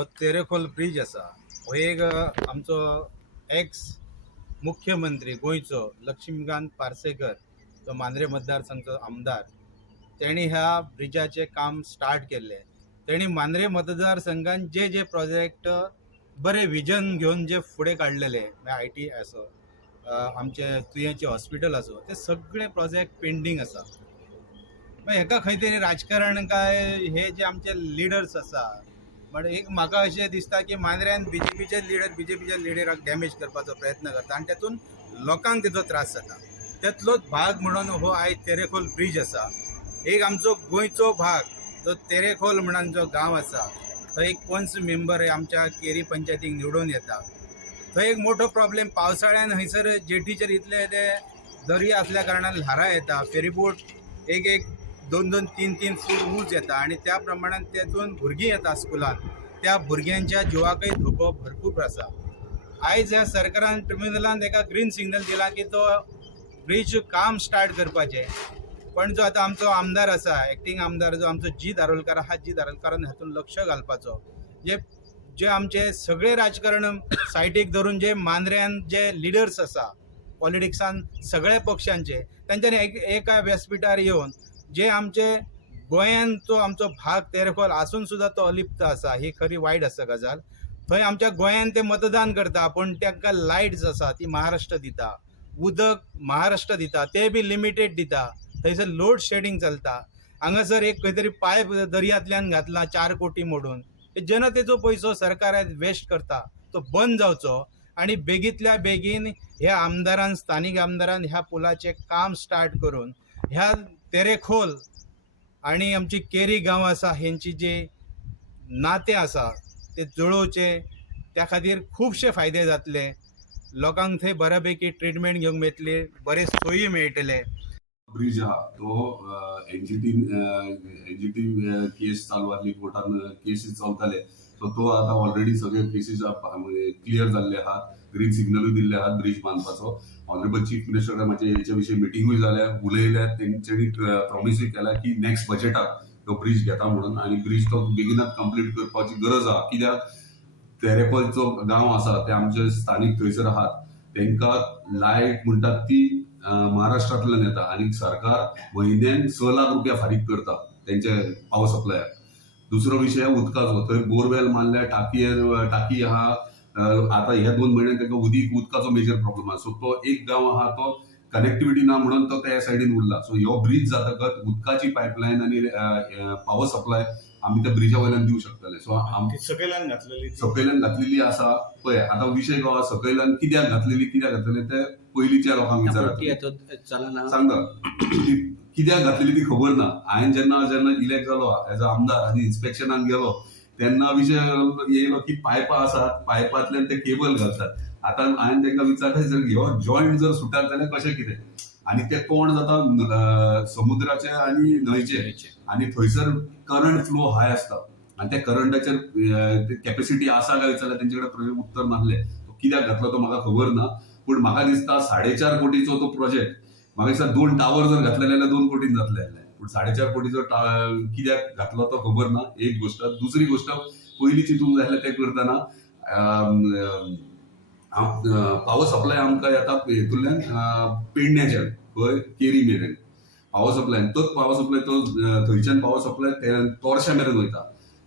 हो तेरेखोल ब्रिज असा हो एक आमचो एक्स मुख्यमंत्री गोंयचो लक्ष्मीकांत पार्सेकर जो मांद्रे मतदारसंघाचो आमदार त्यांनी ह्या ब्रिजाचे काम स्टार्ट केले. त्यांनी मांद्रे मतदारसंघात जे जे प्रोजेक्ट बरे विजन घेऊन जे फुडें काडलेले IT असो आमचे तुयेंचे हॉस्पिटल असो ते सगळे प्रोजेक्ट पेंडींग आसा. हेका खंय तरी राजकारण काय हे जे आमचे लिडर्स आसा पण एक म्हाका अशें दिसता की मांद्र्यान बीजेपीच्या लिडराक डॅमेज करपाचो प्रयत्न करता आणि त्यातून लोकांक तेजो त्रास जाता. त्यातलोच भाग म्हणून हो आयज तेरेखोल ब्रिज आसा. एक आमचो गोंयचो भाग जो तेरेखोल म्हणून जो गांव आसा थंय एक पंच मेंबर आमच्या केरी पंचायतीक निवडून येता. थंय एक मोठो प्रॉब्लेम पावसाळ्यान हयसर जेटीचेर इतले ते दर्या असल्या कारणान ल्हारां येता. फेरीबोट एक 2-2, 3-3 फूट उंच येता आणि त्या प्रमाणात त्यातून भुरगीं येता स्कुलान. त्या भुरग्यांच्या जिवाकय धोको भरपूर आसा. आयज ह्या सरकारान ट्रिब्युनलान एका ग्रीन सिग्नल दिला की तो ब्रिज काम स्टार्ट करपाचें. पण जो आता आमचो आमदार आसा एक्टिंग आमदार जो आमचो जी धारोलकर हा जी धारोलकरान हातून लक्ष घालपाचो. जे आमचे सगळे राजकारण सायडीक धरून जे मांद्र्यान जे लिडर्स आसा पॉलिटिक्सान सगळे पक्षांचे तांच्यांनी एका व्यासपीठार येवन जे आमचे गोंयान तो आमचो भाग तेरेखोल आसून सुद्धा तो अलिप्त आसा ही खरी वायट आसा गजाल. थंय आमच्या गोंयान ते मतदान करता पण तांकां लायट्स आसा ती महाराष्ट्र दिता, उदक महाराष्ट्र दिता ते बी लिमिटेड दिता. थंयसर लोड शेडिंग चलता. हांगासर एक खंय तरी पायप दर्यांतल्यान घातला 4 कोटी मोडून. जनतेचो पयसो सरकार वेस्ट करता तो बंद जावचो आणि बेगीतल्या बेगीन ह्या आमदारान स्थानिक आमदारान ह्या पुलाचे काम स्टार्ट करून ह्या तेरेखोल आणि आमची केरी गांव आसा हेंची जे नाते आसा ते जुळोवचे. त्या खातीर खूबशे फायदे जातले. लोकांक थंय बऱ्यापैकी ट्रिटमेंट घेवंक मेळटली, बरे सोयी मेळटले. ब्रिज हा तो एनजीटी केस चालू आसली कोर्टान केसीस चलताले सो तो आता ऑलरेडी सगळे केसीस क्लियर जाल्ले आहात. ग्रीन सिग्नलूय दिल्ले आहात ब्रिज बांदपाचो. ऑनरेबल चीफ मिनिस्टर म्हाजे हेच्या विशीं मिटिंगूय जाल्या, उलयल्यात, तेंच्यांनी प्रॉमिसूय केला की नेक्स्ट बजेटाक तो ब्रिज घेता म्हणून आणि ब्रिज तो बेगिनात कंप्लीट करपाची गरज आहा. कित्याक तेरेखोलचो गांव आसा ते आमचे स्थानिक थंयसर आहात तांकां लायट म्हणटात ती महाराष्ट्रांतल्यान येता आणि सरकार म्हयन्यान 6 लाख रुपया फारीक करता त्यांचे पावर सप्लायाक. दुसरो विशय उदकाचो. थंय बोरवेल मारल्या, टाकी आहा. आता ह्या 2 म्हयन्यान तांकां उदकाचो मेजर प्रॉब्लेम आहा. सो तो एक गांव आहा तो कनेक्टिविटी ना म्हणून तो त्या सायडीन उरला. सो ह्यो ब्रिज जातकच उदकाची पायपलायन आणि पावर सप्लाय आमी त्या ब्रिजा वयल्यान दिवंक शकतले. सो आमची सकयल्यान घातलेली आसा पळय. आता विशय गो सकयल्यान कित्याक घातलेली ते पयलींच्या लोकांक विचारता सांगता कित्याक घातलेली ती खबर ना. हांवें जेन्ना इलेक्ट जालो एज अ आमदार आनी इन्स्पेक्शनाक गेलो तेन्ना विशय येयलो की पायपां आसात, पायपांतल्यान ते केबल घालतात. आता हांवें तांकां विचारलें जर ह्यो जॉयंट जर सुटात जाल्यार कशें कितें. आणि ते कोण जाता समुद्राचे आणि न्हंयचे आणि थंयसर करंट फ्लो हाय आसता आणि त्या करंटाचेर कॅपॅसिटी आसा काय विचारल्यार तेंचे उत्तर नासलें. कित्याक घातलो तो म्हाका खबर ना. पूण म्हाका दिसता 4.5 कोटीचो तो प्रोजेक्ट म्हाका दिसता 2 टावर जर घातले जाल्यार 2 कोटीन जातले. पूण 4.5 कोटीचो कित्याक घातलो तो खबर ना. एक गोष्ट. दुसरी गोष्ट पयलीं चिंतूंक जाय आसलें तें करतना पावर सप्लाय आमकां येता हेतूंतल्यान पेडण्याच्यान खंय केरी मेरेन पावर सप्लाय. तोच पावर सप्लाय तो थंयच्यान पावर सप्लाय तोरशा मेरेन वयता.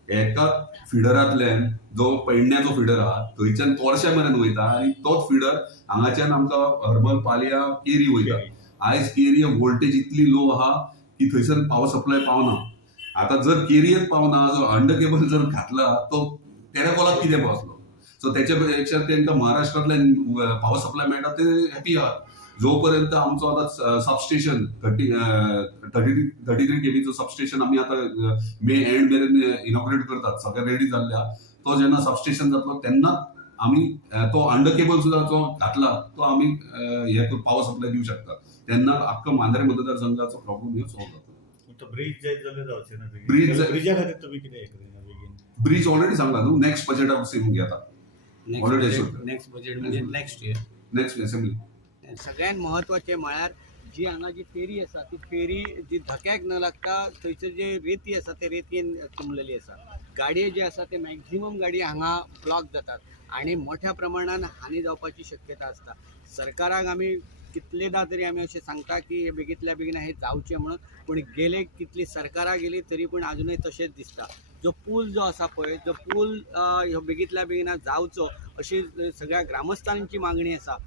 एका फिडरांतल्यान जो पेडण्याचो फिडर आहा थंयच्यान तोरशा मेरेन वयता आणि तोच फिडर हांगाच्यान आमकां हरमल पालया केरी वयता. आयज केरी वोल्टेज इतली लो आहा की थंयसर पावर सप्लाय पावना. आता जर केरीयेत पावना जो अंडर केबल जर घातला तो तेरेखोलाक कितें पावतलो. सो त्याच्या पेक्षा तांकां महाराष्ट्रांतल्यान पावर सप्लाय मेळटा ते हॅपी आहात. जोपर्यंत आमचो आता सबस्टेशन 33 केबीचो सबस्टेशन आमी आता मे एंड मेरेन इनॉग्रेट करतात. सगळे रेडी जाल्ल्या. तो जेन्ना सबस्टेशन जातलो तेन्ना आमी तो अंडर केबल सुद्धा जो घातला तो आमी हे पावर सप्लाय दिवंक शकता. तेन्ना अख्खा मांद्रे मतदारसंघाचो प्रॉब्लेम ह्यो सॉल्व जाता. ब्रिज ऑलरेडी सांगला न्हू नेक्स्ट बजेटाक घेता. नेक्स्ट बजेट म्हणजे नेक्स्ट इयर. Next assembly. सगळ्यात महत्वाचे म्हळ्यार जी हांगा जी फेरी आसा ती फेरी जी धक्याक न लागता थंयसर जे रेती आसा ते रेतयेन तुंबलेली आसा. गाडये जे आसा ते मॅक्झिमम गाडये हांगा ब्लॉक जातात आणि मोठ्या प्रमाणात हानी जावपाची शक्यता आसता. सरकाराक आमी कितलेदा तरी आमी अशें सांगता की हे बेगींतल्या बेगीन हे जावचें म्हणून, पूण गेले कितली सरकारां गेली तरी पूण अजूनय तशेंच दिसता. जो पूल जो आसा पळय जो पूल ह्यो बेगींतल्या बेगीन जावचो अशी सगळ्या ग्रामस्थांची मागणी आसा.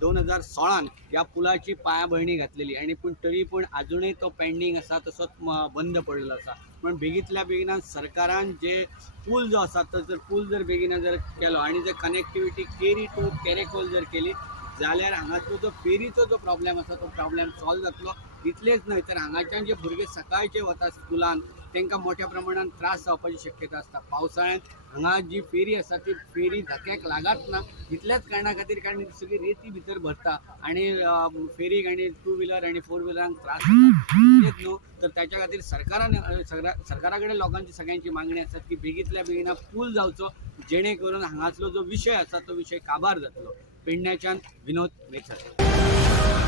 2016 ह्या पुलाची पायाभरणी घातलेली आणि पूण तरी पूण अजूनय तो पेंडींग आसा तसोच बंद पडलेलो आसा. पण बेगींतल्या बेगीन सरकारान जे पूल जो आसा तो जर पूल जर बेगीन जर केलो आणि जर कनेक्टिविटी केरी टू केरेकोल जर केली जाल्यार हांगाचो जो फेरीचो जो प्रॉब्लेम आसा तो प्रॉब्लेम सॉल्व जातलो. इतलेंच न्हय तर हांगाच्यान जे भुरगे सकाळचे वता स्कुलान तांकां मोठ्या प्रमाणात त्रास जावपाची शक्यता आसता. पावसाळ्यांत हांगा जी फेरी आसा ती फेरी धक्याक लागत ना इतल्याच कारणां खातीर, कारण सगळी रेती भितर भरता आणि फेरीक आणि 2 व्हिलर आणि 4 व्हिलरांक त्रास जाता. इतलेंच न्हू तर त्याच्या खातीर सरकारा कडेन लोकांची सगळ्यांची मागणी आसा की बेगींतल्या बेगीन पूल जावचो जेणे करून हांगासलो जो विशय आसा तो विशय काबार जातलो. पेडण्याच्यान विनोद मेथड.